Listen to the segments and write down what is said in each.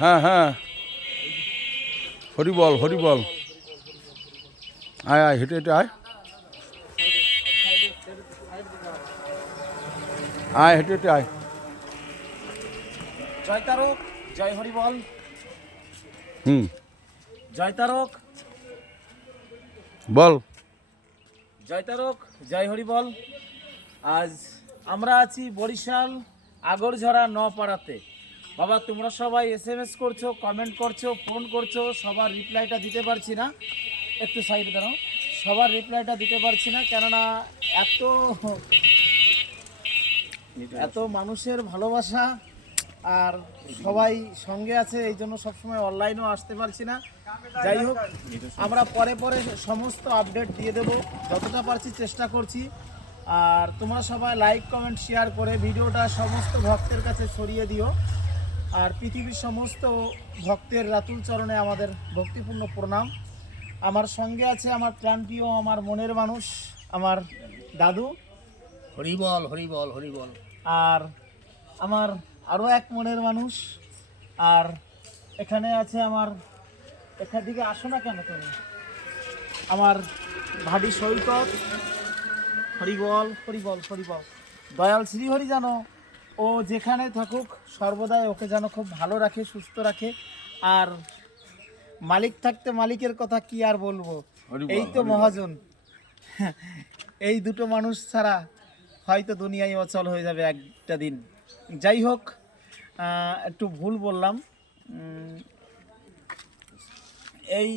হ্যাঁ হ্যাঁ, হরি বল হরি বল। আয় আয়, হেঁটে হেঁটে আয়, আয় হেঁটে হেঁটে আয়। জয় তারক, জয় হরি বল। হুম, জয় তারক, বল। জয় তারক, জয় হরি বল। আজ আমরা আছি বরিশাল আগরঝরা নপাড়াতে। বাবা, তোমরা সবাই SMS করছো, কমেন্ট করছো, ফোন করছো, সবার রিপ্লাইটা দিতে পারছি না। একটু সাইডে দাঁড়াও। সবার রিপ্লাইটা দিতে পারছি না, কেননা এত এত মানুষের ভালোবাসা আর সবাই সঙ্গে আছে, এই জন্য সবসময় অনলাইনেও আসতে পারছি না। যাই হোক, আমরা পরে পরে সমস্ত আপডেট দিয়ে দেব, যতটা পারছি চেষ্টা করছি। আর তোমরা সবাই লাইক কমেন্ট শেয়ার করে ভিডিওটা সমস্ত ভক্তের কাছে ছড়িয়ে দিও। আর পৃথিবীর সমস্ত ভক্তের রাতুল চরণে আমাদের ভক্তিপূর্ণ প্রণাম। আমার সঙ্গে আছে আমার প্রাণপ্রিয়, আমার মনের মানুষ, আমার দাদু। হরি বল হরি বল হরি বল। আর আমার আরও এক মনের মানুষ। আর এখানে আছে আমার, এখান দিকে আসো না কেন তুমি, আমার ভাডি সৈকত। হরি বল হরি বল হরি বল। দয়াল শ্রীহরি জানো, ও যেখানে থাকুক সর্বদাই ওকে যেন খুব ভালো রাখে, সুস্থ রাখে। আর মালিক থাকতে মালিকের কথা কি আর বলবো, এই তো মহাজন। এই দুটো মানুষ ছাড়া হয়তো দুনিয়ায় অচল হয়ে যাবে একটা দিন। যাই হোক, একটু ভুল বললাম। এই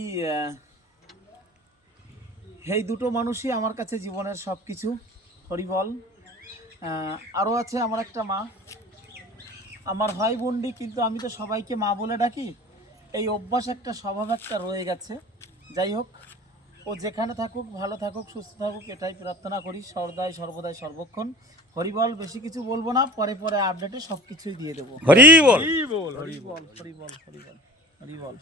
এই দুটো মানুষই আমার কাছে জীবনের সব কিছু। হরি বল। আরও আছে আমার একটা মা, আমার হয় বন্ডি, কিন্তু আমি তো সবাইকে মা বলে ডাকি। এই অভ্যাস একটা, স্বভাব একটা রয়ে গেছে। যাই হোক, ও যেখানে থাকুক ভালো থাকুক, সুস্থ থাকুক, এটাই প্রার্থনা করি সর্বদাই সর্বদাই সর্বক্ষণ। হরি বল। বেশি কিছু বলবো না, পরে পরে আপডেটে সব কিছুই দিয়ে দেবো। হরি বল হরি বল হরি বল হরি বল হরি বল হরি বল।